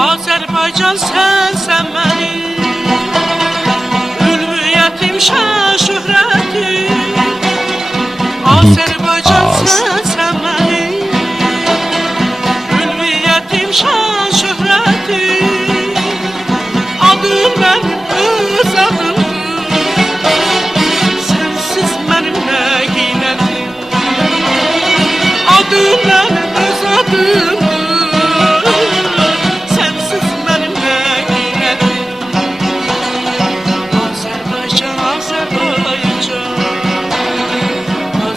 Azərbaycan sən mənim ülviyyətim, şən şöhrətim. Azərbaycan sən mənim ülviyyətim, şən şöhrətim. Adım mənim öz adımdır, sənsiz mənim nə qiymətim. Adım mənim öz adımdır,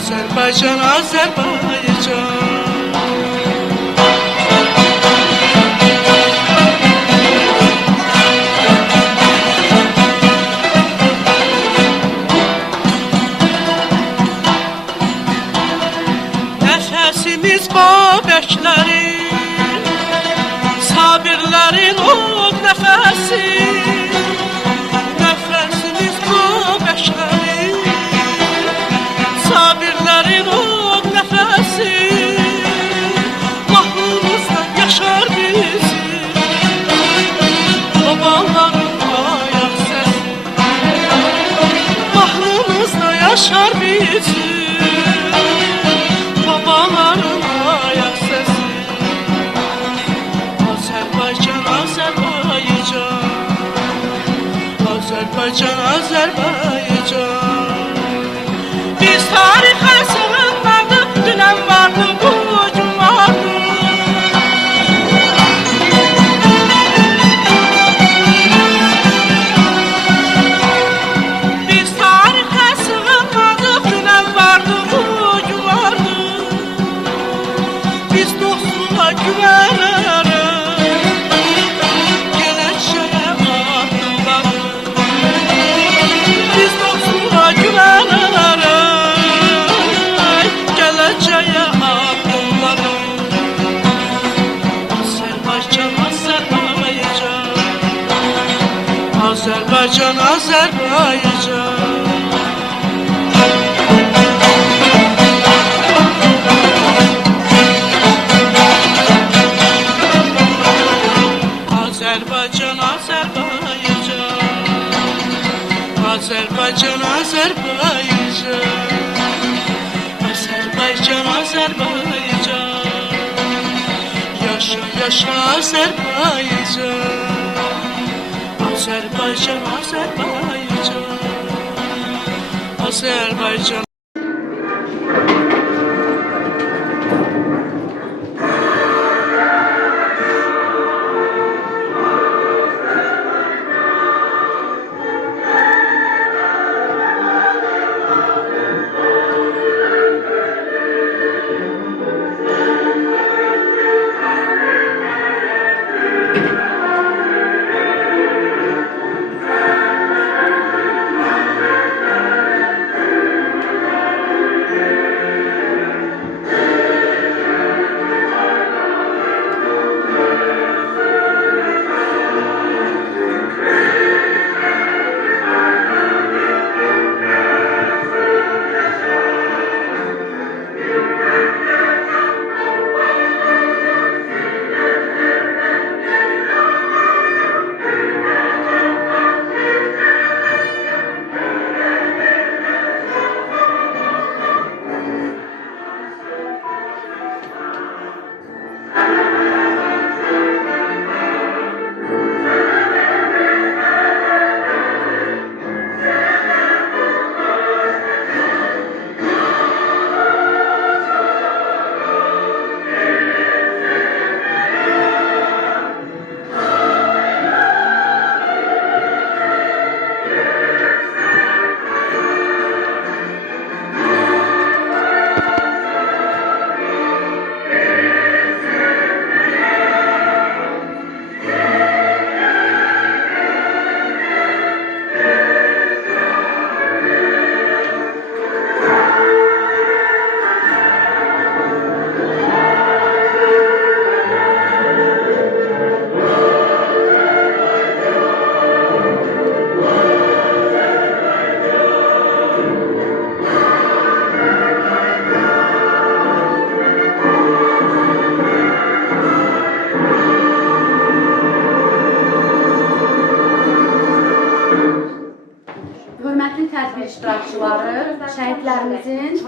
Azərbaycan, Azərbaycan. Nəfəsimiz babəklərin, sabirlərin od nəfəsi. Nəfəsimiz babəklərin, sabirlərin od nəfəsi. Mahnımızda yaşar bizi babaların ayaq səsi. Mahnımızda yaşar bizi babaların ayaq səsi. Azərbaycan, Azərbaycan. Azərbaycan, Azərbaycan. Biz tarixə sığınmadıq, dünən vardı, bugün vardı. Biz tarixə sığınmadıq, dünən vardı, bugün vardı. Biz dostluğa güvənərək gələcəyə addımladıq. Biz dostluğa güvənərək gələcəyə addımladıq. Azərbaycan, Azərbaycan. Azərbaycan, Azərbaycan. Azərbaycan, Azərbaycan. Azərbaycan, Azərbaycan. Azərbaycan, Azərbaycan. Yaşa, yaşa Azərbaycan. Azərbaycan, Azərbaycan. Azərbaycan.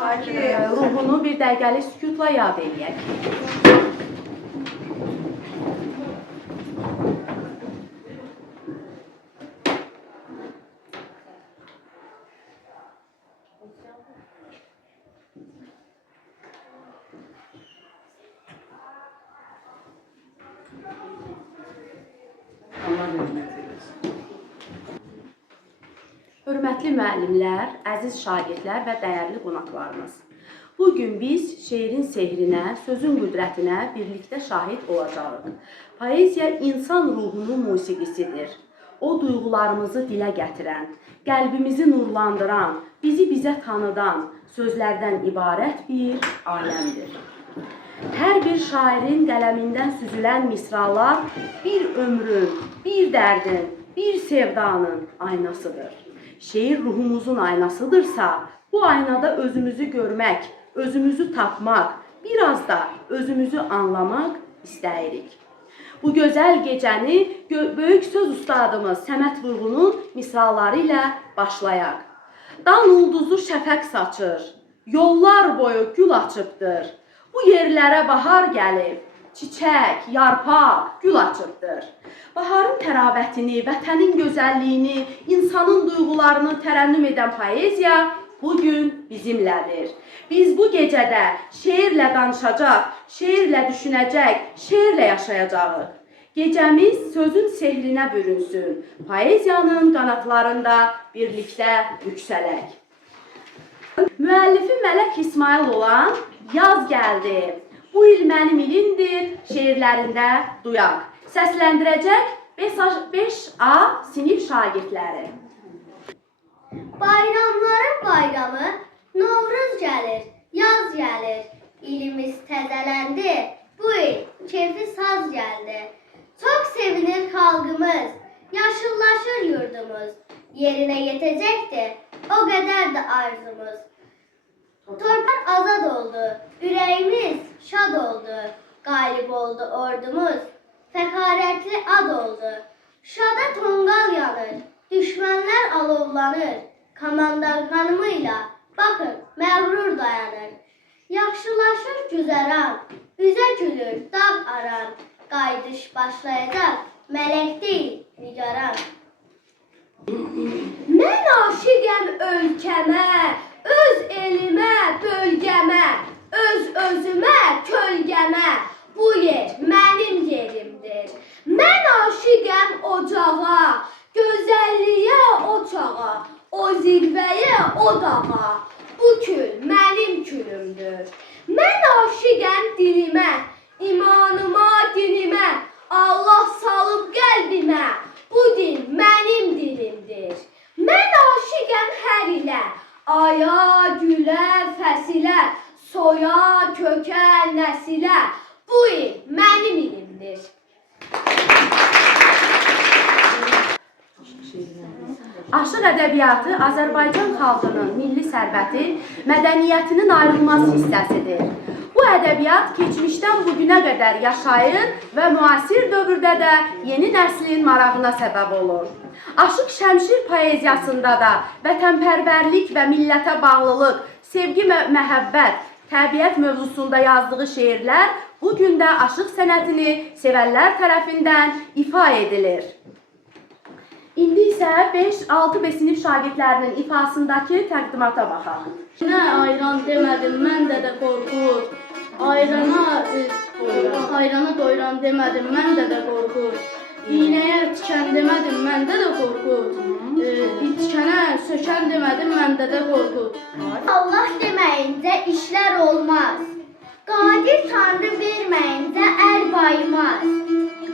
Ruhunu bir dəqiqəlik sükutla yad eləyək. Hörmətli müəllimlər, əziz şagirdlər və dəyərli qonaqlarımız. Bugün biz şeirin sehrinə, sözün qüdrətinə birlikdə şahid olacağıq. Poeziya insan ruhunun musiqisidir. O duyğularımızı dilə gətirən, qəlbimizi nurlandıran, bizi bizə tanıdan sözlərdən ibarət bir aləmdir. Hər bir şairin qələmindən süzülən misralar bir ömrün, bir dərdin, bir sevdanın aynasıdır. Şeir ruhumuzun aynasıdırsa, bu aynada özümüzü görmək, özümüzü tapmaq, biraz da özümüzü anlamaq istəyirik. Bu gözəl gecəni böyük söz ustadımız Səməd Vurğunun misraları ilə başlayaq. Dan ulduzu şəfəq saçır, yollar boyu gül açıbdır. Bu yerlərə bahar gəlib, çiçək, yarpaq, gül açıbdır. Baharın təravətini, vətənin gözəlliyini, insanın duyğularını tərənnüm edən poeziya bugün bizimlədir. Biz bu gecədə şeirlə danışacaq, şeirlə düşünəcək, şeirlə yaşayacağıq. Gecəmiz sözün sehrinə bürünsün, poeziyanın qanatlarında birlikdə yüksələk. Müəllifi Mələk İsmail olan Yaz gəldi, bu il mənim ilimdir şeirlərində duyaq. Səsləndirəcək 5A sinif şagirdləri. Bayramların bayramı Novruz gəlir, yaz gəlir. İlimiz təzələndi, bu il keyfi saz gəldi. Çox sevinir xalqımız, yaşıllaşır yurdumuz. Yerinə yetəcəkdir, o qədər də arzumuz. Torpaq azad oldu, ürəyimiz şad oldu. Qalib oldu ordumuz, fəxarətli ad oldu. Şada tonqal yanır, düşmənlər alovlanır. Komandar xanımıyla baxın, məğrur dayanır. Yaxşılaşır güzəran, üzə gülür dağ aran. Qayıdış başlayacaq, mələk deyil, nigaran. Mən aşiqəm ölkəmə, öz elimə, bölgəmə, öz-özümə, kölgəmə. Bu yer mənim yerimdir. Mən aşiqəm ocağa, gözəlliyə o çağa, o zirvəyə o dağa. Bu kül mənim külümdür. Mən aşiqəm dilimə, imanıma, dinimə. Allah salıb qəlbimə, bu din mənim dilimdir. Mən aşiqəm hər ilə, aya, gülə, fəsilə, soya, kökə, nəsilə. Bu il mənim ilimdir. Aşıq ədəbiyyatı Azərbaycan xalqının milli sərvəti, mədəniyyətinin ayrılmaz hissəsidir. Bu ədəbiyyat keçmişdən bugünə qədər yaşayır və müasir dövrdə də yeni nəslin marağına səbəb olur. Aşıq Şəmşir poeziyasında da vətənpərvərlik və millətə bağlılıq, sevgi və məhəbbət, təbiət mövzusunda yazdığı şeirlər bugün də aşıq sənətini sevənlər tərəfindən ifa edilir. İndi isə 5-6 sinif şagirdlərinin ifasındakı təqdimata baxaq. Nə ayran demədim, məndə də qorxur. Ayrana doyuran demədim, məndə də qorxur. İynəyə tikən demədim, məndə də qorxur. İtkənə sökən demədim, məndə də qorxur. Allah deməyincə işlər olmaz. Qadir Tanrı verməyincə ər baymaz.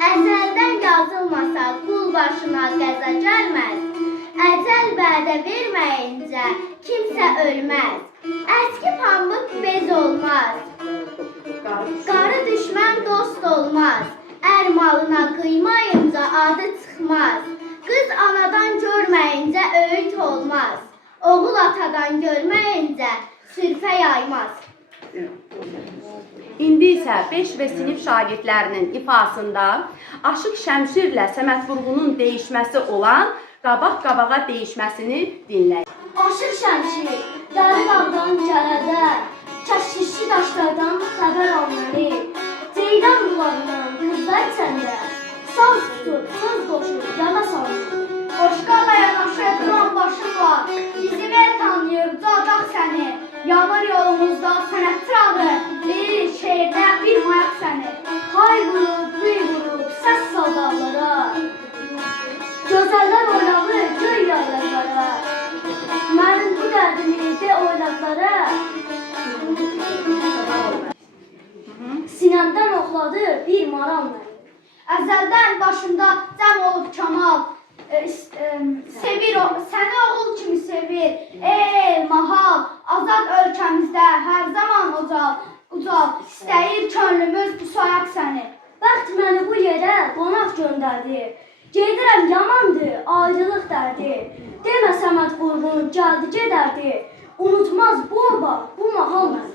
Əzəldən yazılmasa qul başına qəza gəlməz. Əcəl vədə verməyincə kimsə ölməz. Əski pambıq bez olmaz. Qarı düşmən dost olmaz. Ər malına qıymayınca adı çıxmaz. Qız anadan görməyincə öyüd olmaz. Oğul atadan görməyincə sürfə yaymaz. İndi isə 5 və sinif şagirdlərinin ifasında Aşıq Şəmşirlə Səməd Vurğunun deyişməsi olan Qabaq-qabağa deyişməsini dinləyək. Aşıq Şəmşir, Yarı dağdan gələdə, kəşkişli daşlardan xəbər al məni. Ceylan rularından qızlar içəndə, saz tutur, söz qoşur, yana salır. Qoşqarla yanaşı duran başın var, bizim el tanıyır, cadaq səni. Yanır yolumuzda sənət çırağı, verir şeirdə bir mayaq səni. Hay vurub, buy vurub, səs sal dağlara. Gözəllər oynanır, göy yaylalara. Mənim bu dərdimi de oynaqlara. Sinəmdən oxladı bir maral məni. Əzəldən başında cəm olub kamal. Səni oğul kimi sevir, ey mahal. Azad ölkəmizdə hər zaman ucal. İstəyir könlümüz bu sayaq səni. Bəxt məni bu yerə qonaq göndərdi. Gedirəm yamandır, ayrılıq dərdi. Demə Səməd Vurğun gəldi gedərdi. Unutmaz bu oba, bu mahal məni.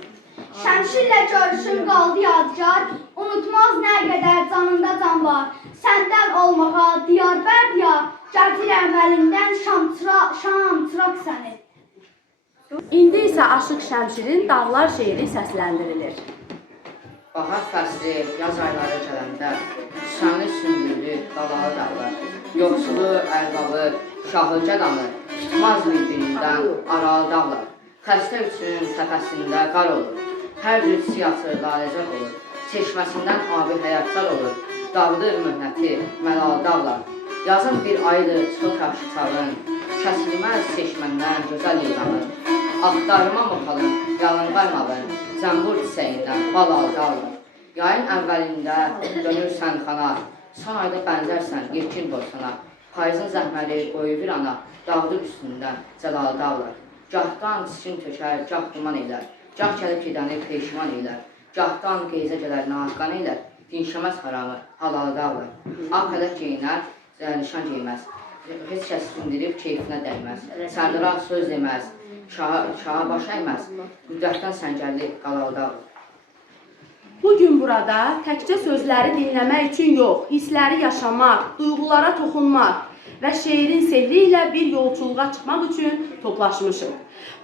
Şəmşirlə görüşüm qaldı yadigar. Unutmaz nə qədər canında can var. Səndən olmağa diyar bər diyar. Gətirəm əlimdən şam çıraq səni. İndi isə Aşıq Şəmşirin Dağlar şeiri səsləndirilir. Bahar fəsli, yaz ayları gələndə, şanlı sümbüllü, dalalı dağlar, yoxsulu, ərqabı, şahı gədanı, tutmaz bir-birindən aralı dağlar, xəstə üçün təpəsində qar olur, hər cür siyası laləzət olur, çeşməsindən abi həyatlar olur, dağdır mühnəti, məlalı dağlar, yazın bir aydır çox yaxşı çağın, kəsilməz çeşməndən gözəl yılanır, axtarma mıxalın, yalın qaymağın, zəmbur çiçəyindən balalı dağlar. Yayın əvvəlində dönürsən xana, son ayda bənzərsən yetkin dostana. Payızın zəhməli qoyu bir ana, dağdır üstündən cəlalı dağlar. Gahdan çiçin tökər, gah duman eylər, gah gəlib gedəni peşman eylər, gahdan qeyzə gələr nahaqqan eylər, dinşəməz haramı, halalı dağlar. Ağ xələt geyinər, nişan geyməz, heç kəs sindirib keyfinə dəyməz, sərdıraq söz deməz, şaha baş əyməz, müddətdən səngərli qalalı dağlar. Bugün burada təkcə sözləri dinləmək üçün yox, hissləri yaşamaq, duyğulara toxunmaq və şeirin sehri ilə bir yolculuğa çıxmaq üçün toplaşmışıq.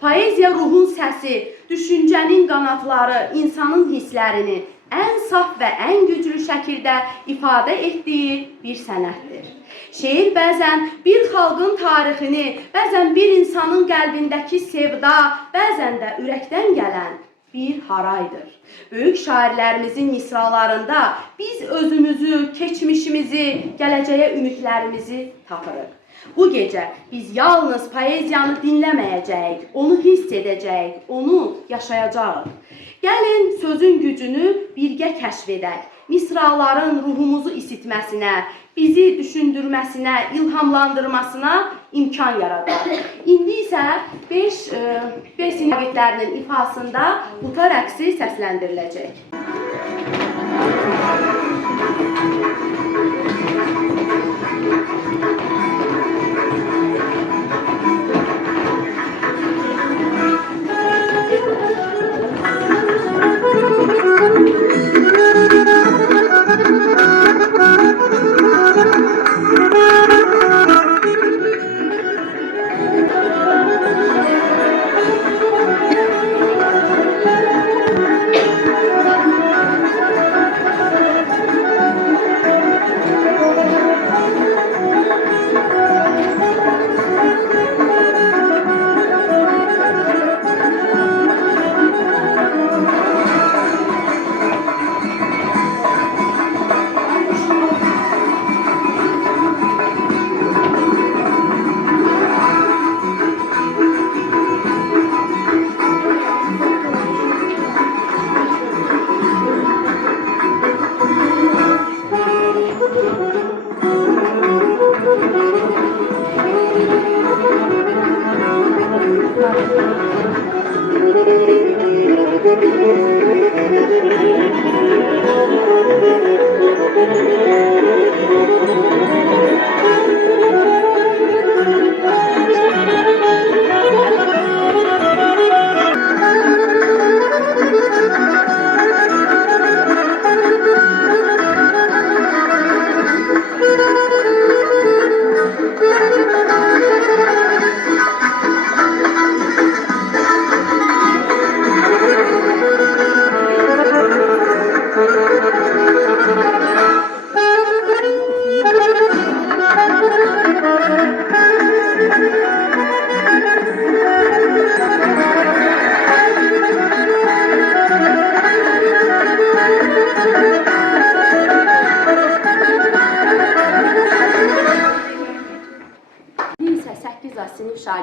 Poeziya ruhun səsi, düşüncənin qanatları, insanın hisslərini ən saf və ən güclü şəkildə ifadə etdiyi bir sənətdir. Şeir bəzən bir xalqın tarixini, bəzən bir insanın qəlbindəki sevda, bəzən də ürəkdən gələn bir haraydır. Böyük şairlərimizin misralarında biz özümüzü, keçmişimizi, gələcəyə ümidlərimizi tapırıq. Bu gecə biz yalnız poeziyanı dinləməyəcəyik, onu hiss edəcəyik, onu yaşayacağıq. Gəlin sözün gücünü birgə kəşf edək, misraların ruhumuzu isitməsinə, bizi düşündürməsinə, ilhamlandırmasına imkan yaradar. İndi isə 5 sinəqitlərinin ifasında buta rəqsi səsləndiriləcək.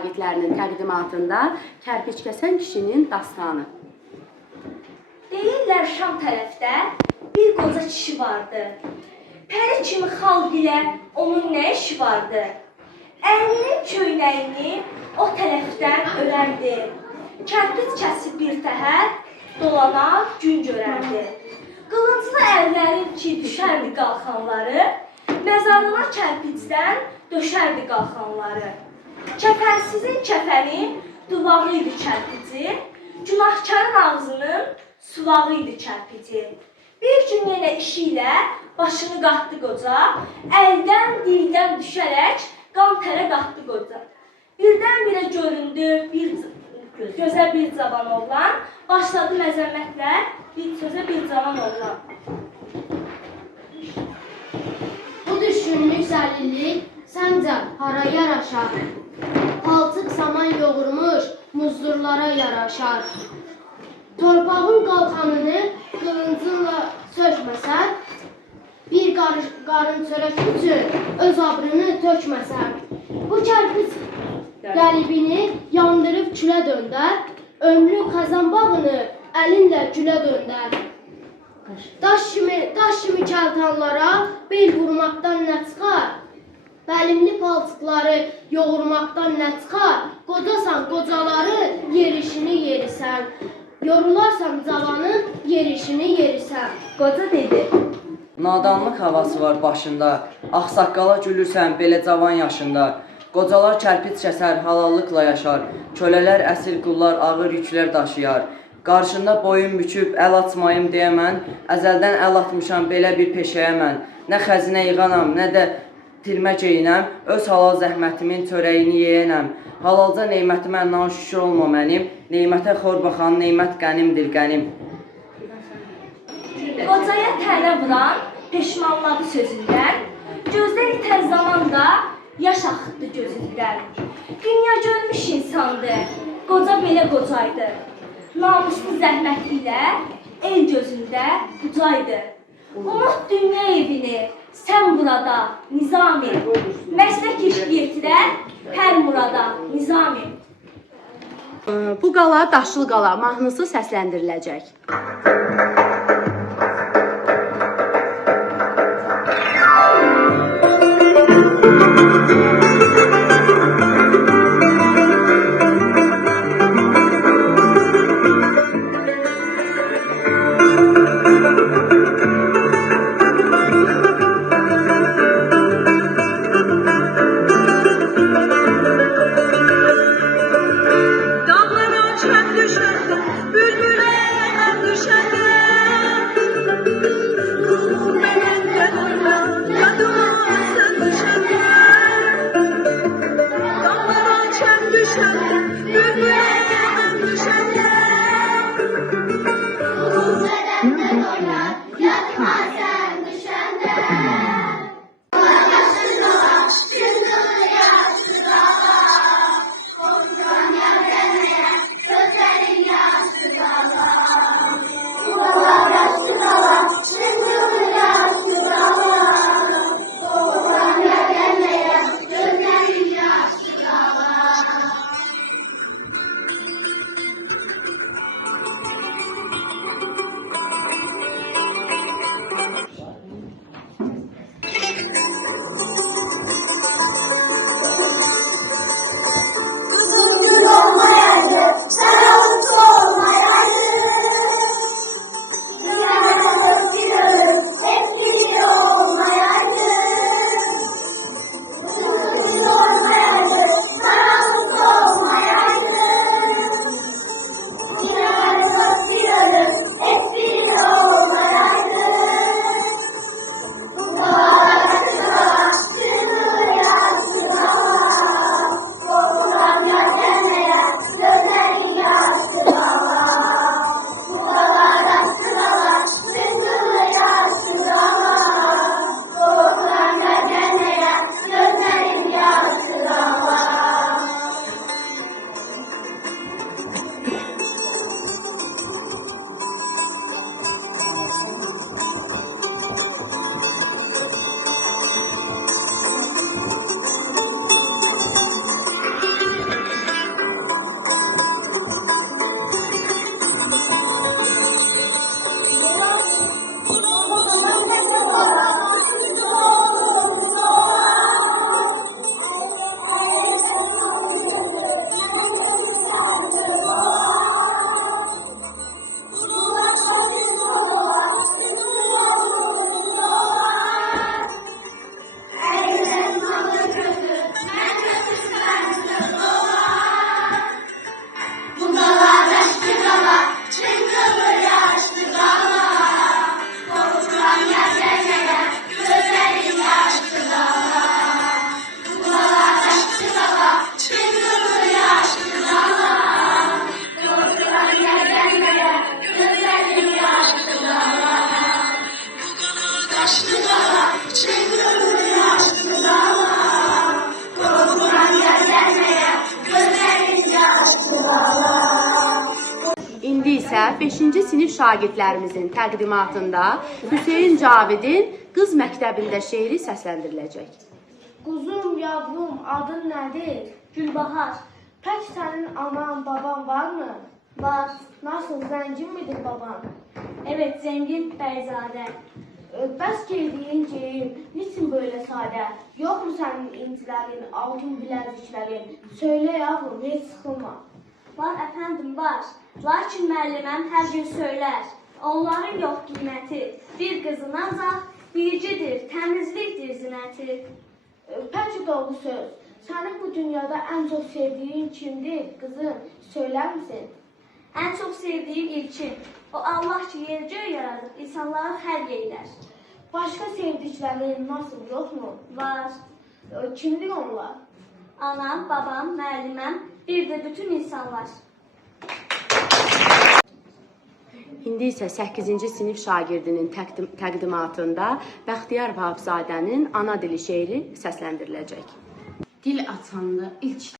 şagirdlərinin təqdimatında kərpiçkəsən kişinin dastanı. Deyirlər Şam tərəfdə bir qoca kişi vardı. Pəri kimi xalq ilə onun nə işi vardı? Əyninin köynəyini o tərəfdən örərdi. Kərpic kəsib bir təhər dolana gün görərdi. Qılınclı əllərin ki düşərdi qalxanları, məzarına kərpicdən döşərdi qalxanları. Kəfənsizin kəfəni duvağı idi kərpici, günahkarın ağzının suvağı idi kərpici. Bir gün yenə işi ilə başını qatdı qoca, əldən, dildən düşərək qan tərə qatdı qoca. Birdən-birə göründü gözə bir cavan oğlan, başladı məzəmmətlə sözə bir cavan oğlan. Bu düşünmüş zəlillik səncə hara yaraşar? Palçıq saman yoğurmuş muzdurlara yaraşar. Torpağın qalxanını qılıncınla sökməsən, bir qarın çörək üçün öz abrını tökməsən. Bu kərpic qəlibini yandırıb külə döndər, ömrü qazan bağını əlinlə gülə döndər. Daş kimi kəltanlara bel vurmaqdan nə çıxar? Bəlimli palçıqları yoğurmaqdan nə çıxar? Qocasan qocaları yerişini yerisən. Yorularsan cavanın yerişini yerisən. Qoca dedi. Nadanlıq havası var başında, ağsaqqala gülürsən belə cavan yaşında. Qocalar kərpic kəsər, halallıqla yaşar. Kölələr əsir qullar ağır yüklər daşıyar. Qarşında boyun büküb əl açmayım deyəmən, əzəldən əl atmışam belə bir peşəyə mən. Nə xəzinə yığanam, nə də tilmə geyinəm, öz halal zəhmətimin çörəyini yeyənəm. Halalca neymətime naşükür olma mənim, neymətə xor baxan neymət qənimdir qənim. Qocaya tənə vuran peşmanladı sözündən, gözdən itən zamanda yaş axıtdı gözündən. Dünya görmüş insandı, qoca belə qocaydı. Namuslu zəhməti ilə el gözündə ucaydı. Unut dünya evini, sən burada Nizami, məslək iş yetirər hər murada Nizami. Bu qala Daşlı qala mahnısı səsləndiriləcək. Dağlara çöp düşəndə, bülbülə mən düşəndə, 5-ci sinif şagirdlərimizin təqdimatında Hüseyn Cavidin Qız məktəbində şeiri səsləndiriləcək. Quzum, yavrum, adın nədir? Gülbahar. Pək sənin anan, baban varmı? Var. Nasıl, zəngin midir baban? Evet, zengin Beyzade. Bəs giydiyin geyim, niçin böyle sadə? Yok mu sənin incilərin, altın biləziklərin? Söylə yavrum, heç sıxılma. Var efendim, var. Lakin müəlliməm hər gün söylər. Onların yox qiyməti. Bir qızın azaq, biricidir, təmizlikdir zinəti. Pək doğru söz. Sənin bu dünyada ən çox sevdiyin kimdir, qızım? Söylər misin? En çok sevdiğim ilçin. O Allah ki yer göğü yaradıb, insanları xərq eylər. Başqa sevdiklərin nasıl, yox mu? Var. Kimdir onlar? Anam, babam, müəlliməm, bir də bütün insanlar. İndi isə 8-ci sinif şagirdinin təqdimatında Bəxtiyar Vahabzadənin ana dili şeiri səsləndiriləcək. Dil açanda ilk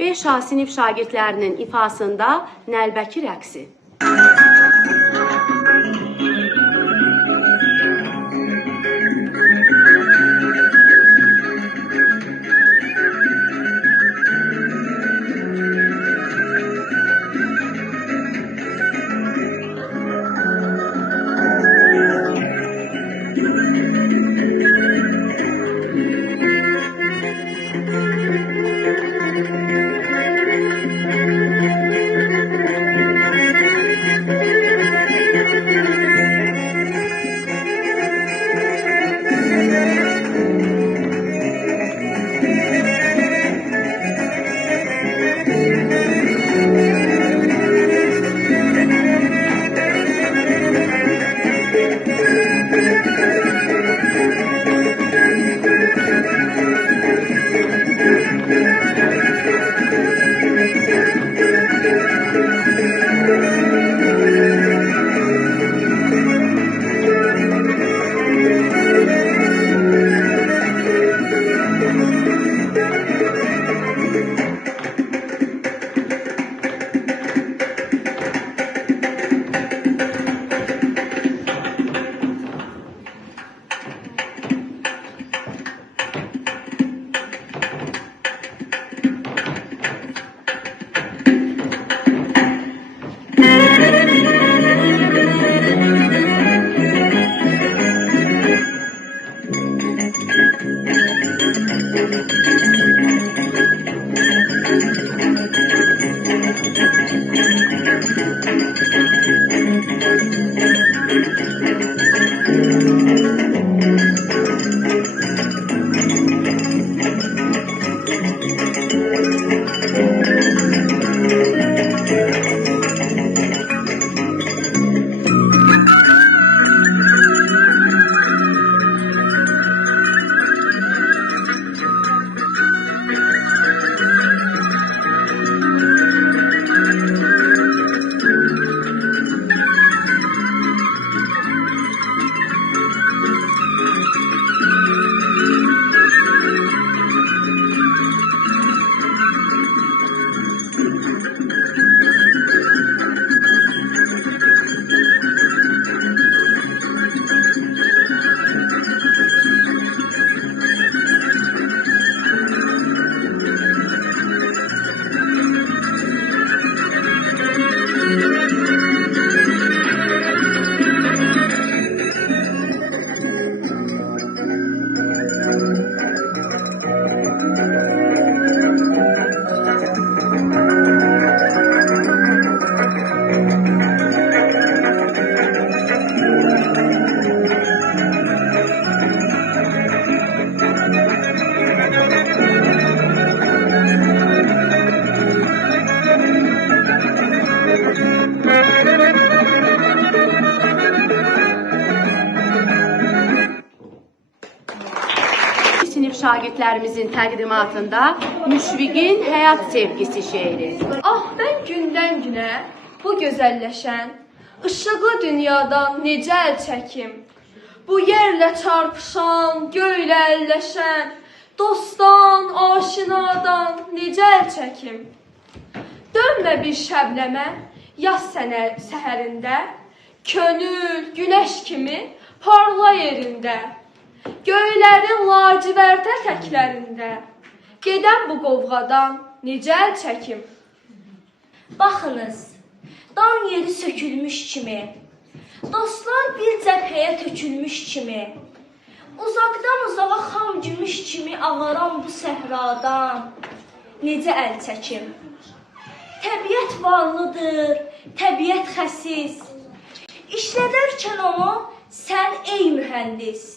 Beş A sinif şagirdlərinin ifasında Nəlbəki rəqsi. şagirdlərimizin təqdimatında Müşfiqin Həyat Sevgisi şeiri. Ah mən gündən günə bu gözəlləşən, işıqlı dünyadan necə əl çəkim? Bu yerlə çarpışan, göylə əlləşən, dostdan, aşinadan necə əl çəkim? Dönmə bir şəbnəmə, yaz sənə səhərində, könül, günəş kimi parla yerində. Göylərin lacivərdə təklərində, gedən bu qovğadan necə əl çəkim? Baxınız, dan yeri sökülmüş kimi, dostlar bir cəbhəyə tökülmüş kimi, uzaqdan uzağa xam gümüş kimi ağaran bu səhradan necə əl çəkim? Təbiət varlıdır, təbiət xəsis, işlədərkən onu sən ey mühəndis.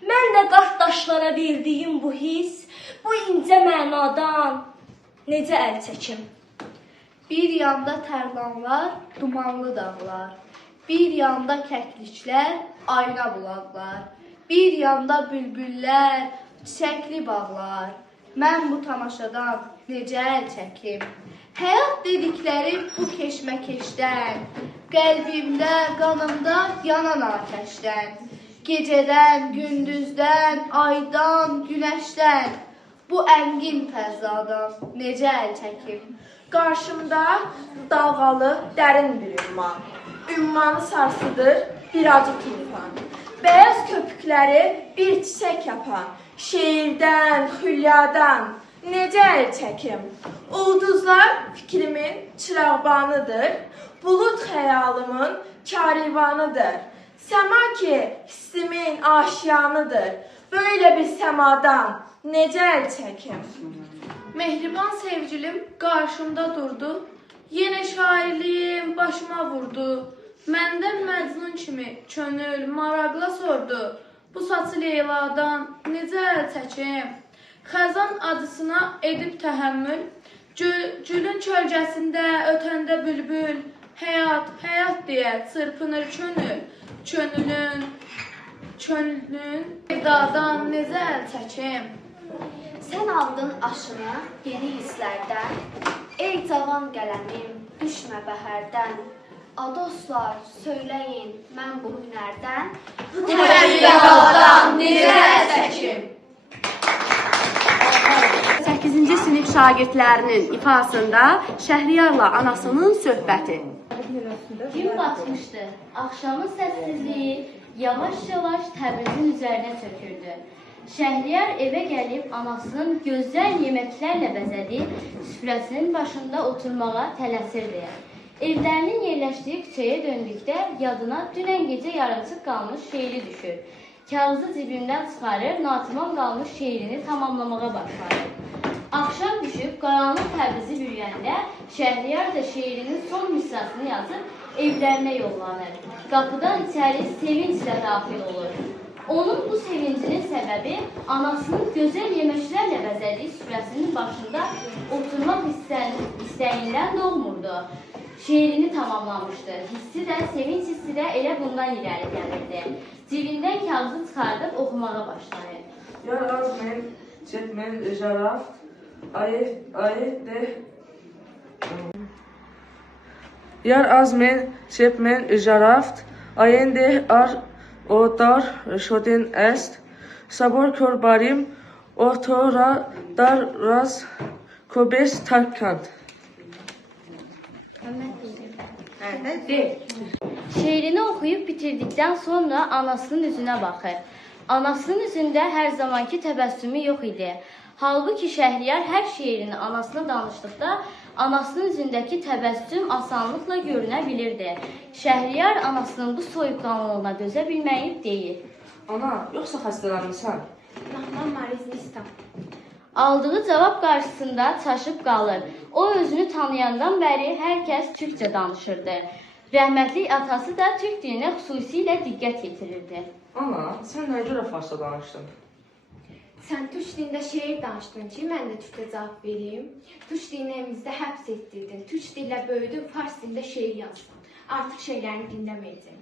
Mən də qardaşlara verdiyim bu his, bu incə mənadan necə əl çəkim? Bir yanda tərlanlar, dumanlı dağlar, bir yanda kəkliklər, ayna bulaqlar, bir yanda bülbüllər, çiçəkli bağlar. Mən bu tamaşadan necə əl çəkim? Həyat dedikləri bu keşməkeşdən, qəlbimdə, qanımda yanan atəşdən, gecədən, gündüzdən, aydan, günəşdən, bu əngin fəzadan necə əl çəkim? Qarşımda dalğalı, dərin bir ümman. Ümmanı sarsıdır bir acı tufan. Bəyaz köpükləri bir çiçək yapan. Şeirdən, xülyadan necə əl çəkim? Ulduzlar fikrimin çırağbanıdır. Bulud xəyalımın karivanıdır. Səma ki hissimin aşiyanıdır. Böyle bir səmadan necə əl çəkim? Mehriban sevgilim qarşımda durdu, yenə şairliyim başıma vurdu. Məndən Məcnun kimi könül maraqla sordu, bu saçı Leyladan necə əl çəkim? Xəzan acısına edib təhəmmül, gülün kölgəsində ötəndə bülbül, həyat, həyat deyə çırpınır könül, könlün sevdadan necə əl çəkim? Sən aldın aşını yeni hisslərdən, ey cavan qələmim, düşmə bəhərdən. A dostlar, söyləyin mən bu hünərdən, bu təbiətdən necə əl çəkim? 8-ci sinif şagirdlərinin ifasında Şəhriyarla anasının söhbəti. Gün batmışdı, axşamın səssizliyi yavaş-yavaş Təbrizin üzərinə çökürdü. Şəhriyar evə gəlib anasının gözəl yeməklərlə bəzədiyi süfrəsinin başında oturmağa tələsirdi. Evlərinin yerləşdiyi küçəyə döndükdə yadına dünən gecə yarımçıq qalmış şeiri düşür. Kağızı cibimdən çıxarır, natiman qalmış şeirini tamamlamağa başlayır. Axşam düşüb qaranlıq Təbrizi bürüyəndə Şəhriyar da şeirinin son hissəsini yazıb evlərinə yollanır. Qapıdan içəri sevinclə daxil olur. Onun bu sevincinin səbəbi anasının gözəl yeməklərlə bəzədiyi süfrəsinin başında oturmaq istəyindən doğmurdu. Şeirini tamamlamışdı. Hissi də, sevinç hissi də elə bundan irəli gəlirdi. Cibindən kağızı çıxardıb oxumağa başlayır. Yar az men, çet men jaraft, ayet de... Yar az men, çet men jaraft, ayet de ar... O dar şodin est, sabor kör barim, o tora dar raz kobes tarkant. Şeirini oxuyub bitirdikdən sonra anasının üzünə baxır. Anasının üzündə hər zamanki təbəssümü yox idi. Halbuki Şəhriyar hər şeirini anasına danışdıqda anasının üzündəki təbəssüm asanlıqla görünə bilirdi. Şəhriyar anasının bu soyuqqanlılığına dözə bilməyib deyir. Ana, yoxsa xəstələnmirsən? Mən mariznistam. Aldığı cavab qarşısında çaşıb qalır. O özünü tanıyandan bəri hər kəs türkcə danışırdı. Rəhmətlik atası da türk dilinə xüsusilə diqqət yetirirdi. Ana, sən nə görə farsça danışdın? Sən türk dilində şeir danışdın ki, mən də türkcə cavab vereyim. Türk dilini evimizdə həbs etdirdin. Türk dillə böyüdün, fars dilində şeir yazdın. Artıq şeylərini dinləməyəcəm.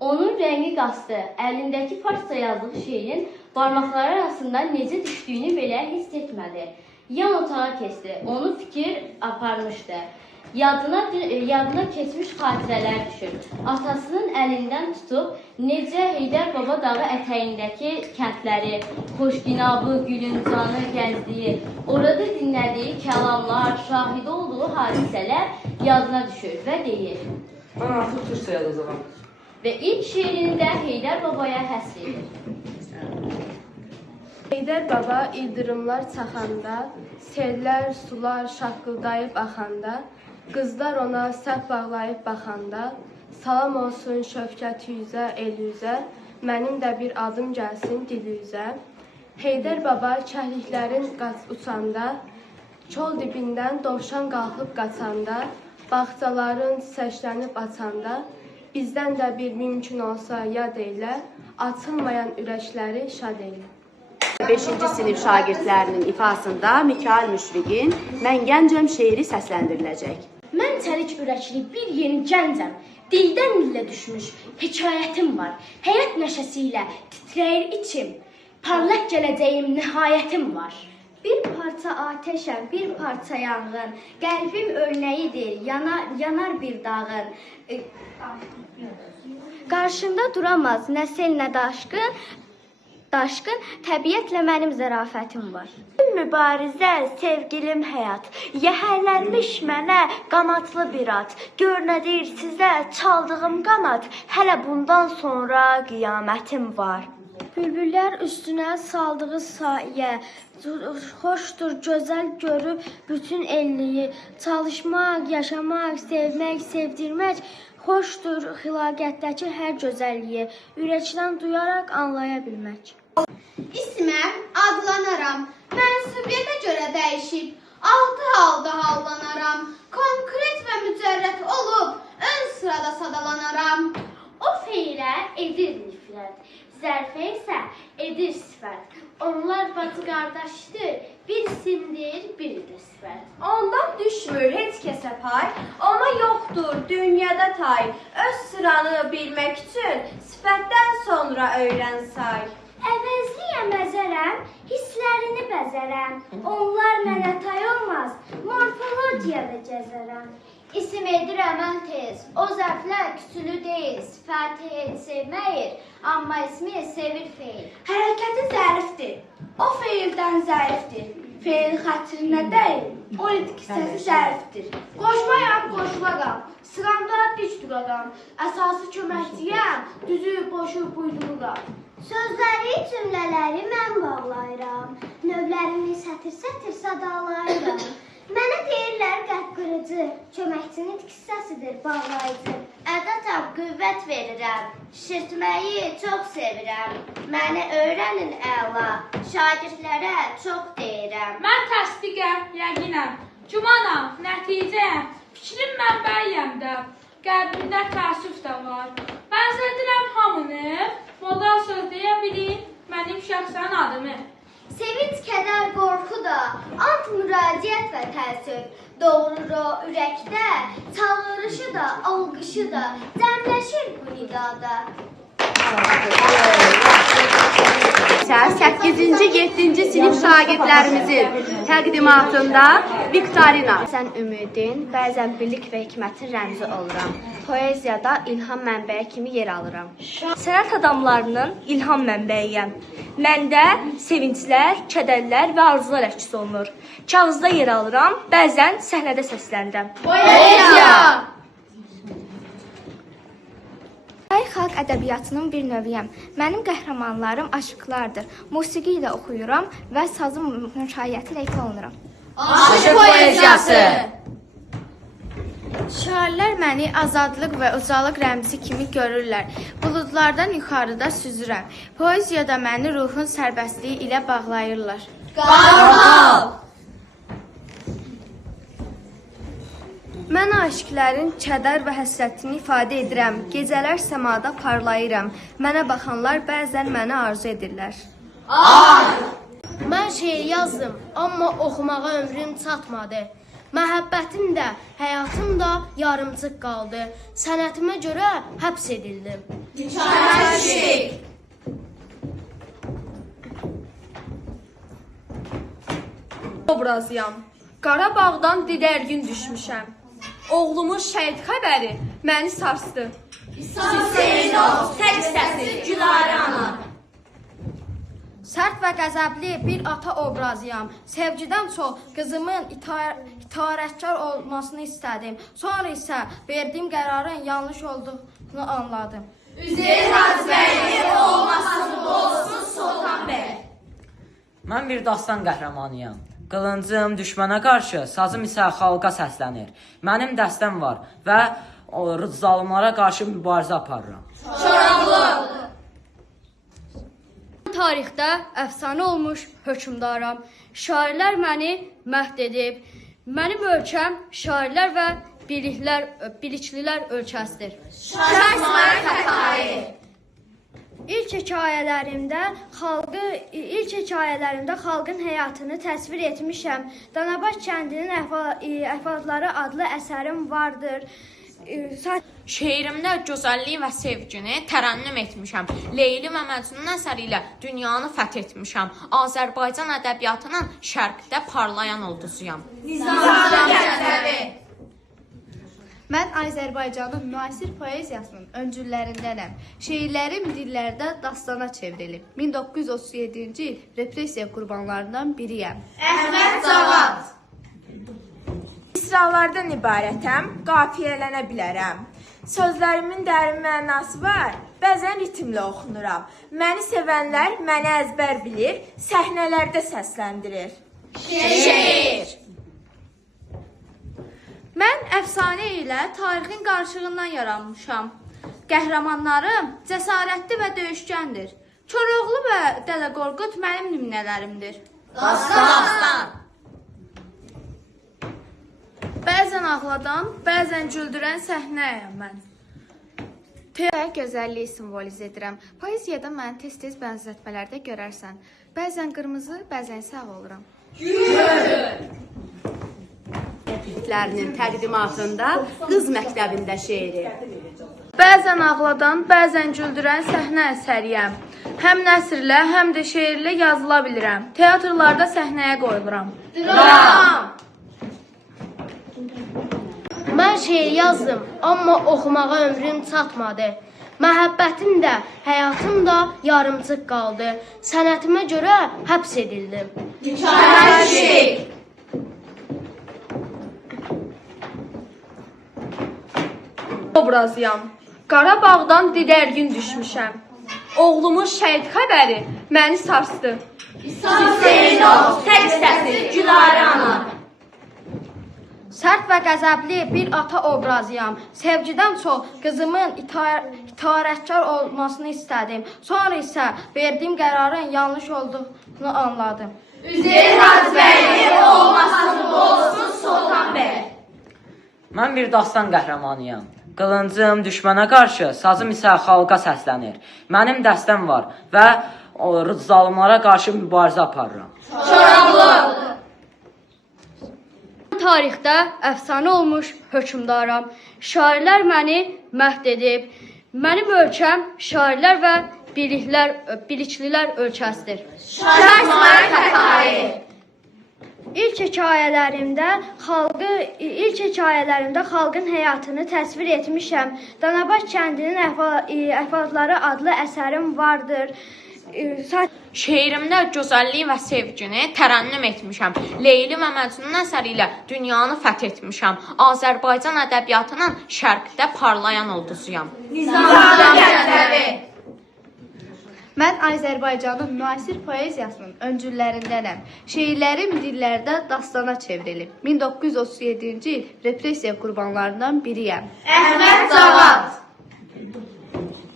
Onun rəngi qaçdı. Əlindəki farsça yazdığı şeirin Barmaqları arasında necə düşdüyünü belə hiss etmədi. Yan otağa keçdi. Onu fikir aparmışdı. Yadına keçmiş xatirələr düşür. Atasının əlindən tutub necə Heydər Baba dağı ətəyindəki kəndləri, Xoşginabı, Gülüncanı gəzdiyi, orada dinlədiyi kəlamlar, şahidi olduğu hadisələr yadına düşür və deyir. Mən artıq türkçə yazacağam. Və ilk şeirini də Heydər Babaya həsr edir. Heydər Baba ildırımlar çaxanda, sellər, sular şaqqıldayıb axanda, qızlar ona səhv bağlayıb baxanda, salam olsun şövkət yüzə, el yüzə, mənim də bir adım gəlsin dil yüzə. Heydər Baba kəhliklərin uçanda, çol dibindən dovşan qalxıb qaçanda, bağçaların səslənib açanda, bizdən də bir mümkün olsa yad eylə, açılmayan ürəkləri şad eylə. 5-ci sinif şagirdlərinin ifasında Mikail Müşfiqin Mən Gəncəm şeiri səsləndiriləcək. Mən çəlik ürəkli bir yeni gəncəm. Dildən dillə düşmüş hekayətim var. Həyat nəşəsi ilə titrəyir içim. Parlaq gələcəyim, nihayətim var. Bir parça ateşəm, bir parça yanğın. Qəlbim örnəyidir, yanar bir dağın. Qarşımda duramaz nə sel, nə daşqın, təbiətlə mənim zərafətim var. Mübarizə, sevgilim həyat, yəhərlənmiş mənə qanatlı bir at. Gör nə deyir sizə çaldığım qanat, hələ bundan sonra qiyamətim var. Bülbüllər üstünə saldığı sayə, xoşdur, gözəl görüb bütün elliyi. Çalışmaq, yaşamaq, sevmək, sevdirmək, xoşdur xilaqətdəki hər gözəlliyi. Ürəkdən duyaraq anlaya bilmək. İsməm adlanaram, mənsubiyyətə görə dəyişib, 6 halda hallanaram, konkret və mücərrət olub, ön sırada sadalanaram. O feylə edir nifrət, zərfə isə edir sifət. Onlar bacı qardaşdır, birisindir, biri də sifət. Ondan düşmür heç kəsə pay, ona yoxdur dünyada tay. Öz sıranı bilmək üçün sifətdən sonra öyrən say. Əvəzliyəm əzərəm, hisslərini bəzərəm. Onlar mənə tay olmaz, morfologiyada gəzərəm. İsim edirəm ən tez, o zərflər küçülü deyil, sifəti sevməyir, amma ismi sevir feil. Hərəkəti zərifdir, o feildən zərifdir. Feil xətrinə deyil, o itkisəsi zərifdir. Qoşmayam, qoşmaqam, sıramda diç duraqam. Əsası köməkçiyəm, düzü boşu buyduruqam. Sözləri, cümlələri mən bağlayıram. Növlərimi sətir-sətir sadalayıram. Mənə deyirlər qərb-qırıcı, köməkçinin itkisəsidir bağlayıcı. Ədətam qüvvət verirəm, şişirtməyi çox sevirəm. Məni öyrənin əla, şagirdlərə çox deyirəm. Mən təsdiqəm, yəqinəm, gümanam, nəticəyəm, fikrim mənbəyəm də, qəlbimdə təəssüf də var. Bənzədirəm hamını, modal söz deyə bilin mənim şəxsən adımı. Sevinç, kədər, qorxu da, ant müraciət və təəssüf. Doğurur o ürəkdə, çağırışı da, alqışı da, cəmləşir bu nidada. 8-ci, 7-ci sinif şagirdlərimizin təqdimatında Viktorina. Sən ümidin, bəzən bilik və hikmətin rəmzi oluram. Poeziyada ilham mənbəyi kimi yer alıram. Sənət adamlarının ilham mənbəyiyəm. Məndə sevinclər, kədərlər və arzular əks olunur. Kağızda yer alıram, bəzən səhnədə səslənirəm. Poeziya! Xalq ədəbiyyatının bir növüyəm. Mənim qəhrəmanlarım aşıqlardır. Musiqi ilə oxuyuram və sazın müşayiəti ilə ifa olunuram. Aşıq poeziyası! Şairlər məni azadlıq və ucalıq rəmzi kimi görürlər. Buludlardan yuxarıda süzürəm. Poeziyada məni ruhun sərbəstliyi ilə bağlayırlar. Qartal! Mən aşiqlərin kədər və həsrətini ifadə edirəm. Gecələr səmada parlayıram. Mənə baxanlar bəzən məni arzu edirlər. Mən şeir yazdım, amma oxumağa ömrüm çatmadı. Məhəbbətim də, həyatım da yarımçıq qaldı. Sənətimə görə həbs edildim. Obrazıyam. Qarabağdan didərgin düşmüşəm. Oğlumun şəhid xəbəri məni sarsdı. Sərt və qəzəbli bir ata obrazıyam. Sevgidən çox qızımın itaətkar olmasını istədim. Sonra isə verdiyim qərarın yanlış olduğunu anladım. Mən bir dastan qəhrəmanıyam. Qılıncım düşmənə qarşı, sazım isə xalqa səslənir. Mənim dəstəm var və zalimlara qarşı mübarizə aparıram. Tarixdə əfsanə olmuş hökmdaram. Şairlər məni məhv edib. Mənim ölkəm şairlər və bilikçilər ölkəsidir. İlk hekayələrimdə xalqın həyatını təsvir etmişəm. Danabaş kəndinin əhvalatları adlı əsərim vardır. Şeirimdə gözəllik və sevgini tərənnüm etmişəm. Leyli və Məcnun əsəri ilə dünyanı fəth etmişəm. Azərbaycan ədəbiyyatının şərqdə parlayan ulduzuyam. Mən Azərbaycanın müasir poeziyasının öncüllərindənəm. Şeirlərim dillərdə dastana çevrilib. 1937-ci il repressiya qurbanlarından biriyəm. Misralardan ibarətəm, qafiyələnə bilərəm. Sözlərimin dərin mənası var, bəzən ritmlə oxunuram. Məni sevənlər məni əzbər bilir, səhnələrdə səsləndirir. Şeir! Mən əfsanə ilə tarixin qarşılığından yaranmışam. Qəhrəmanlarım cəsarətli və döyüşkəndir. Koroğlu və Dələ Qorqud mənim nümunələrimdir. Bəzən ağladan, bəzən güldürən səhnəyəm mən. Gözəlliyi simvoliz edirəm. Poeziyada məni tez-tez bənzətmələrdə görərsən. Bəzən qırmızı, bəzən isə ağ oluram. Təqdimatında qız məktəbində şeiri. Bəzən ağladan, bəzən güldürən səhnə əsəriyəm. Həm nəsrlə, həm də şeirlə yazıla bilirəm. Teatrlarda səhnəyə qoyuluram. Mən şeir yazdım, amma oxumağa ömrüm çatmadı. Məhəbbətim də, həyatım da yarımçıq qaldı. Sənətimə görə həbs edildim. Obrazıyam. Qarabağdan didərgin düşmüşəm. Oğlumun şəhid xəbəri məni sarsdı. Sərt və qəzəbli bir ata obrazıyam. Sevgidən çox qızımın itaətkar olmasını istədim. Sonra isə verdiyim qərarın yanlış olduğunu anladım. Mən bir dastan qəhrəmanıyam. Qılıncım düşmənə qarşı, sazım isə xalqa səslənir. Mənim dəstəm var və zalimlara qarşı mübarizə aparıram. Tarixdə əfsanə olmuş hökmdaram. Şairlər məni məhv edib. Mənim ölkəm şairlər və bilikçilər ölkəsidir. İlk hekayələrimdə xalqın həyatını təsvir etmişəm. Danabaş kəndinin əhvalatları adlı əsərim vardır. Şeirimdə gözəllik və sevgini tərənnüm etmişəm. Leyli və Məcnun əsəri ilə dünyanı fəth etmişəm. Azərbaycan ədəbiyyatının şərqdə parlayan ulduzuyam. Mən Azərbaycanın müasir poeziyasının öncüllərindənəm. Şeirlərim dillərdə dastana çevrilib. 1937-ci il repressiya qurbanlarından biriyəm.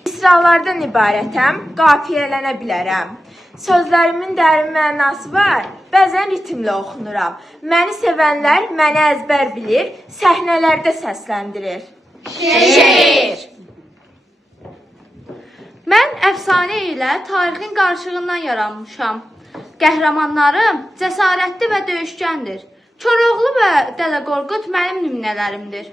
Misralardan ibarətəm, qafiyələnə bilərəm. Sözlərimin dərin mənası var, bəzən ritmlə oxunuram. Məni sevənlər məni əzbər bilir, səhnələrdə səsləndirir. Şeir! Mən əfsanə ilə tarixin qarşılığından yaranmışam. Qəhrəmanlarım cəsarətli və döyüşkəndir. Koroğlu və Dələ Qorqud mənim nümunələrimdir.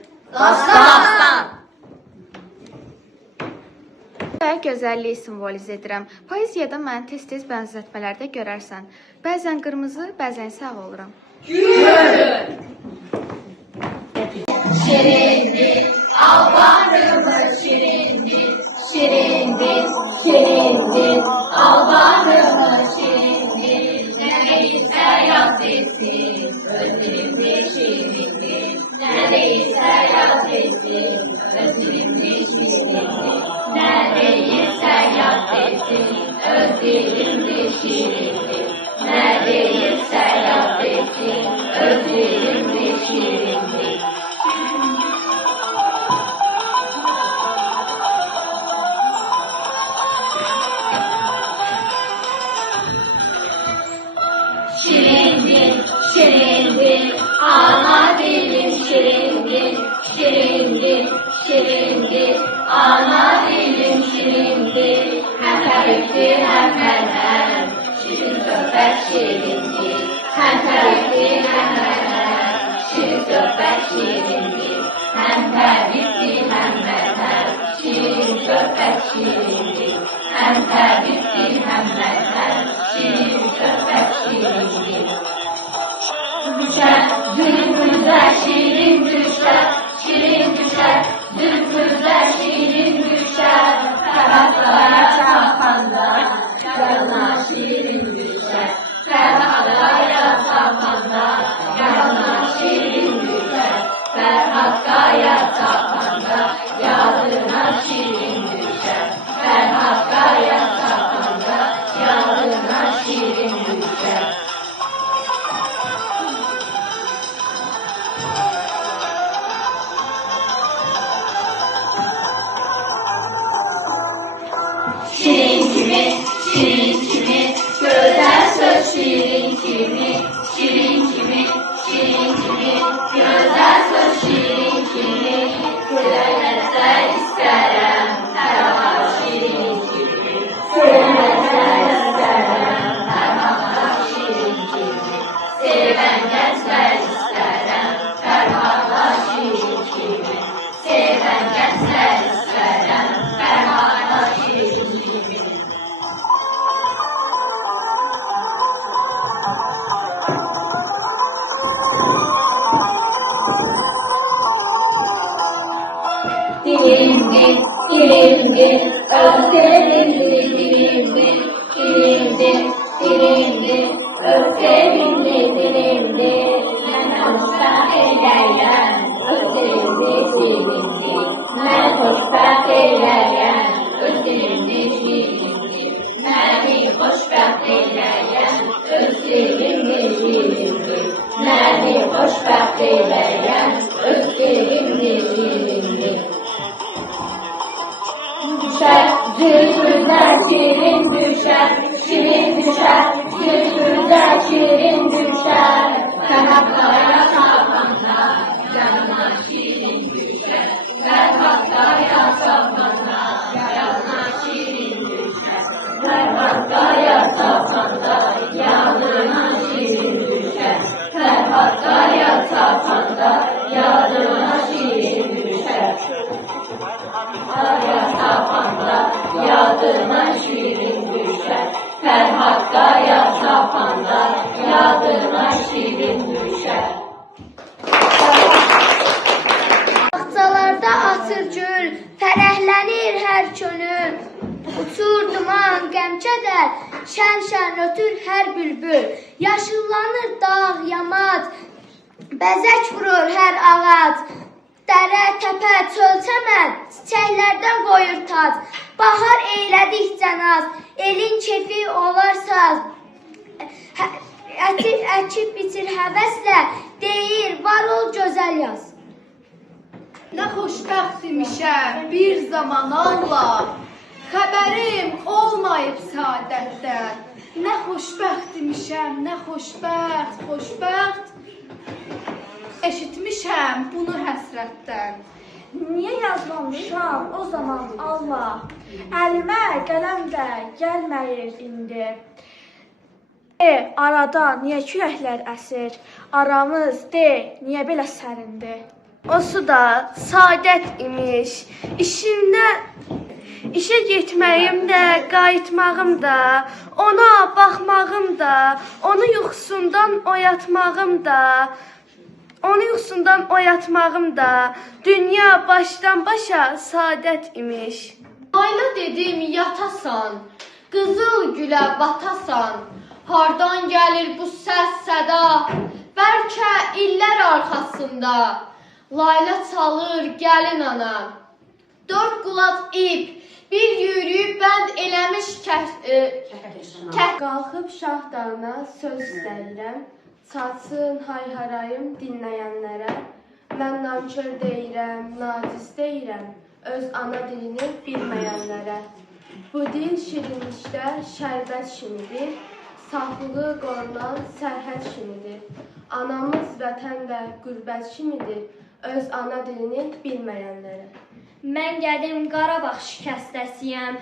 Gözəlliyi simvoliz edirəm. Poeziyada məni tez-tez bənzətmələrdə görərsən. Bəzən qırmızı, bəzən isə ağ oluram. Şirindir, albarımız şirindir, şirindir, şirindir, albarımız şirindir. Neredeyse yaz etsin, özlerimde şirindir. Neredeyse yaz etsin, özlerimde şirindir. Neredeyse yaz etsin, özlerimde şirindir. Neredeyse yaz etsin, özlerimde şirindir. Şirindir, şirindir, ana dilim şirindir, şirindir, şirindir, ana dilim şirindir. Hem tariftir hem merhem, şirin sohbet şirindir. Hem tariftir hem merhem, şirin sohbet şirindir. Hem tariftir hem merhem, şirin sohbet şirindir. Hem tariftir hem merhem, şirin sohbet şirindir. Düşer, zülfüze şirin düşer, şirin düşer, zülfüze şirin düşer. Ferhatlara çapanda, yanına şirin düşer. Ferhatlara çapanda, yanına şirin düşer. Ferhatlara çapanda, yanına şirin düşer. Ferhatlara çapanda, yanına şirin düşer. Şirin kimi, şirin kimi, güzel söz şirin kimi, şirin kimi, şirin kimi, güzel söz şirin kimi, söylemezler isterim, her hafta şirin kimi, söylemezler isterim, her hafta şirin kimi, seven gençler isterim, her hafta şirin kimi, seven gençler isterim, her hafta şirin kimi. Dilimdir, dilimdir, özlerimdir, dilimdir, dilimdir, dilimdir, özlerimdir, dilimdir. Ben hoşbah eyləyəm, özlerimdir, dilimdir. Ben hoşbah eyləyəm, özlerimdir, dilimdir. Məni hoşbah eyləyəm, özlerimdir, dilimdir. Məni hoşbah eyləyəm, özlerimdir, dilimdir. Düşer, zülfüzler şirin düşer, şirin düşer, zülfüzler şirin düşer. Ferhatlara çapanda, yanına şirin düşer. Ferhatlara çapanda, yanına şirin düşer. Ferhatlara çapanda, yanına şirin düşer. Ferhatlara çapanda, yanına şirin düşer. Ferhatlara çapanda, yadıma şirin düşer. Ferhatlara çapanda, yadıma şirin düşer. Bağçalarda açır gül, fərəhlənir hər könül. Uçur duman, qəmkədər, şən-şən ötür hər bülbül. Yaşıllanır dağ, yamac, bəzək vurur hər ağac. Dərə, təpə, çöl, çəmən, çiçəklərdən qoyur tac. Bahar eylədikcə naz, elin kefi olar saz. Əkib bitir həvəslə, deyir, var ol gözəl yaz. Nə xoşbəxt imişəm bir zaman Allah, xəbərim olmayıb saadətdən. Nə xoşbəxt imişəm, nə xoşbəxt, xoşbəxt. Eşitmişəm bunu həsrətdən. Niyə yazmamışam o zaman Allah? Əlimə qələm də gəlməyir indi. Arada niyə küləklər əsir? Aramız niyə belə sərindir? O su da saadət imiş, işində İşə getməyim də, qayıtmağım da, ona baxmağım da, onu yuxusundan oyatmağım da, dünya başdan başa saadət imiş. Ayla dedim yatasan, qızıl gülə batasan, hardan gəlir bu səs səda, bəlkə illər arxasında, layla çalır gəlin ana, dörd qulaq ip, bir yürüyüb bənd eləmiş Qalxıb şah dağına söz istəyirəm, çatsın hay-harayım dinləyənlərə, mən nankör deyirəm, naciz deyirəm, öz ana dilini bilməyənlərə. Bu dil şirinlikdə şərbət kimidir, saflığı qorunan sərhəd kimidir. Anamız vətəndə qürbət kimidir, öz ana dilini bilməyənlərə. Mən qədim Qarabağ şikəstəsiyəm.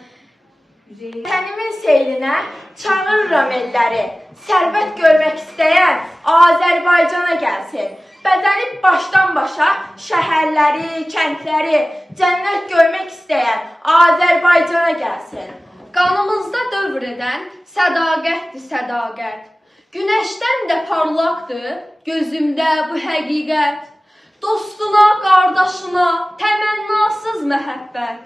Vətənimin seyrinə çağırıram elləri. Sərvət görmək istəyən Azərbaycana gəlsin. Bəzənib başdan başa şəhərləri, kəndləri, cənnət görmək istəyən Azərbaycana gəlsin. Qanımızda dövr edən sədaqətdir sədaqət. Günəşdən də parlaqdır gözümdə bu həqiqət. Dostuna, qardaşına təmənnasız məhəbbət.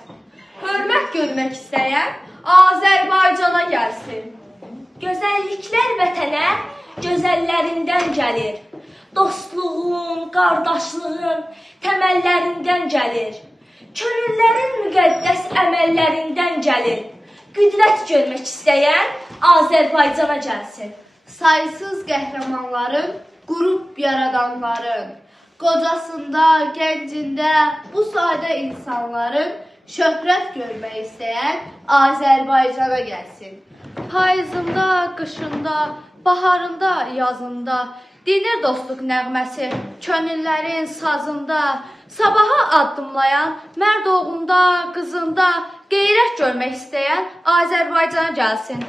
Hörmət görmək istəyən Azərbaycana gəlsin. Gözəlliklər vətənə gözəllərindən gəlir. Dostluğun, qardaşlığın təməllərindən gəlir. Könüllərin müqəddəs əməllərindən gəlir. Qüdrət görmək istəyən Azərbaycana gəlsin. Saysız qəhrəmanların, qrup yaradanların, qocasında, gəncində bu sadə insanların şöhrət görmək istəyən Azərbaycana gəlsin. Payızında, qışında, baharında, yazında dinir dostluq nəğməsi könüllərin sazında. Sabaha addımlayan mərd oğlunda, qızında qeyrət görmək istəyən Azərbaycana gəlsin.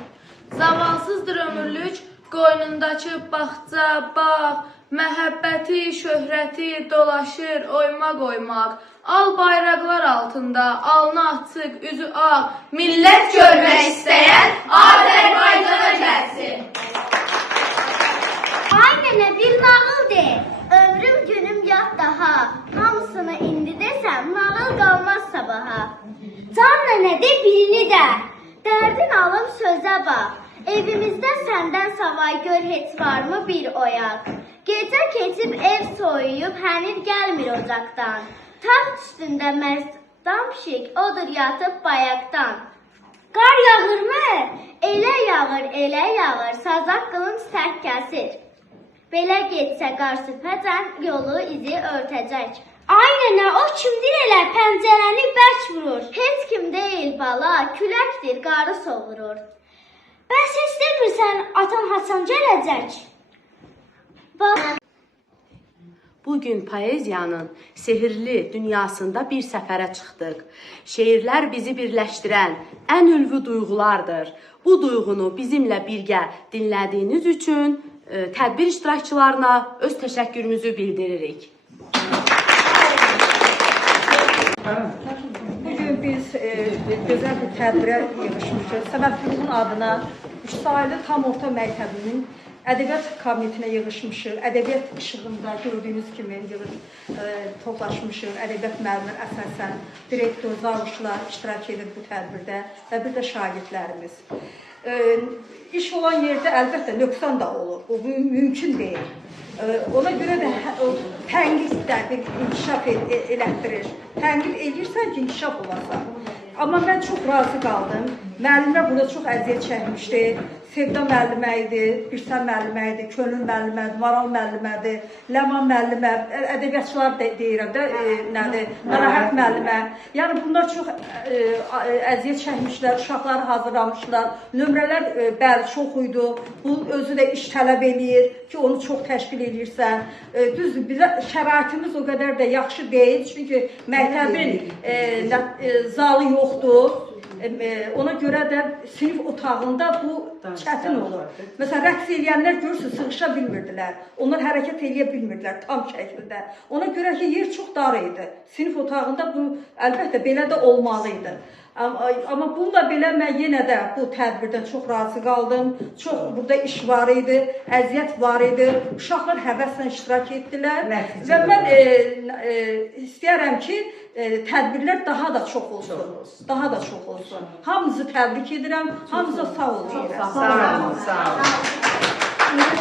Zamansızdır ömürlük qoynundakı bağça, bağ, məhəbbəti, şöhrəti dolaşır oymaq. Al bayraqlar altında, alnı açıq, üzü ağ, millət görmək istəyən Azərbaycana gəlsin. Ay nənə bir nağıl de. Ömrüm günüm yad daha. Hamısını indi desəm nağıl qalmaz sabaha. Can nənə de birini də. Dərdin alım sözə bax. Evimizdə səndən savay gör heç varmı bir oyaq. Gecə keçib ev soyuyub hənir gəlmir ocaqdan. Taxt üstündə mərdam pişik odur yatıb bayaqdan. Qar yağırmı? Elə yağır, sazaq qılınc sərt kəsir. Belə getsə qar süpəcən yolu izi örtəcək. Ay nənə, o kimdir elə pəncərəni bərk vurur? Heç kim deyil bala, küləkdir, qarı soğurur. Bəs heç demirsən atan Hasan gələcək? Bugün poeziyanın sehirli dünyasında bir səfərə çıxdıq. Şeirlər bizi birləşdirən ən ülvi duyğulardır. Bu duyğunu bizimlə birgə dinlədiyiniz üçün tədbir iştirakçılarına öz təşəkkürümüzü bildiririk. Bugün biz gözəl bir tədbirə yığışmışıq. Səbəbçiliyin adına Şüsaylı Tam Orta Məktəbinin Ədəbiyyat kabinetinə yığışmışıq. Ədəbiyyat işığında gördüyünüz kimi toplaşmışıq. Ədəbiyyat müəllimləri əsasən direktor, zavuşlar iştirak edir bu tədbirdə və bir də şagirdlərimiz. İş olan yerdə əlbəttə nöqsan da olur. O mümkün deyil. Ona görə də tənqid də bir inkişaf elətdirir. Tənqid edirsən ki, inkişaf olasan. Amma mən çox razı qaldım. Müəllimlər burada çox əziyyət çəkmişdi. Sevda müəllimə idi, Birsən müəllimə idi, Könül müəllimə idi, Maral müəllimə idi, Ləman müəllimə, ədəbiyyatçılar deyirəm də, Narahat müəllimə. Yəni bunlar çox əziyyət çəkmişlər, uşaqları hazırlamışlar. Nömrələr bəli çox idi. Bu özü də iş tələb eləyir ki, onu çox təşkil edirsən. Düzdür, bizə şəraitimiz o qədər də yaxşı deyil, çünki məktəbin zalı yoxdur. Ona görə də sinif otağında bu çətin olur. Məsələn, rəqs eləyənlər görürsünüz, sığışa bilmirdilər. Onlar hərəkət eləyə bilmirdilər tam şəkildə. Ona görə ki, yer çox dar idi. Sinif otağında bu əlbəttə belə də olmalı idi. Amma bununla belə mən yenə də bu tədbirdən çox razı qaldım. Çox burada iş var idi, əziyyət var idi. Uşaqlar həvəslə iştirak etdilər və mən istəyərəm ki, tədbirlər daha da çox olsun. Daha da çox olsun. Hamınızı təbrik edirəm. Hamınıza sağ olun. Sağ olun.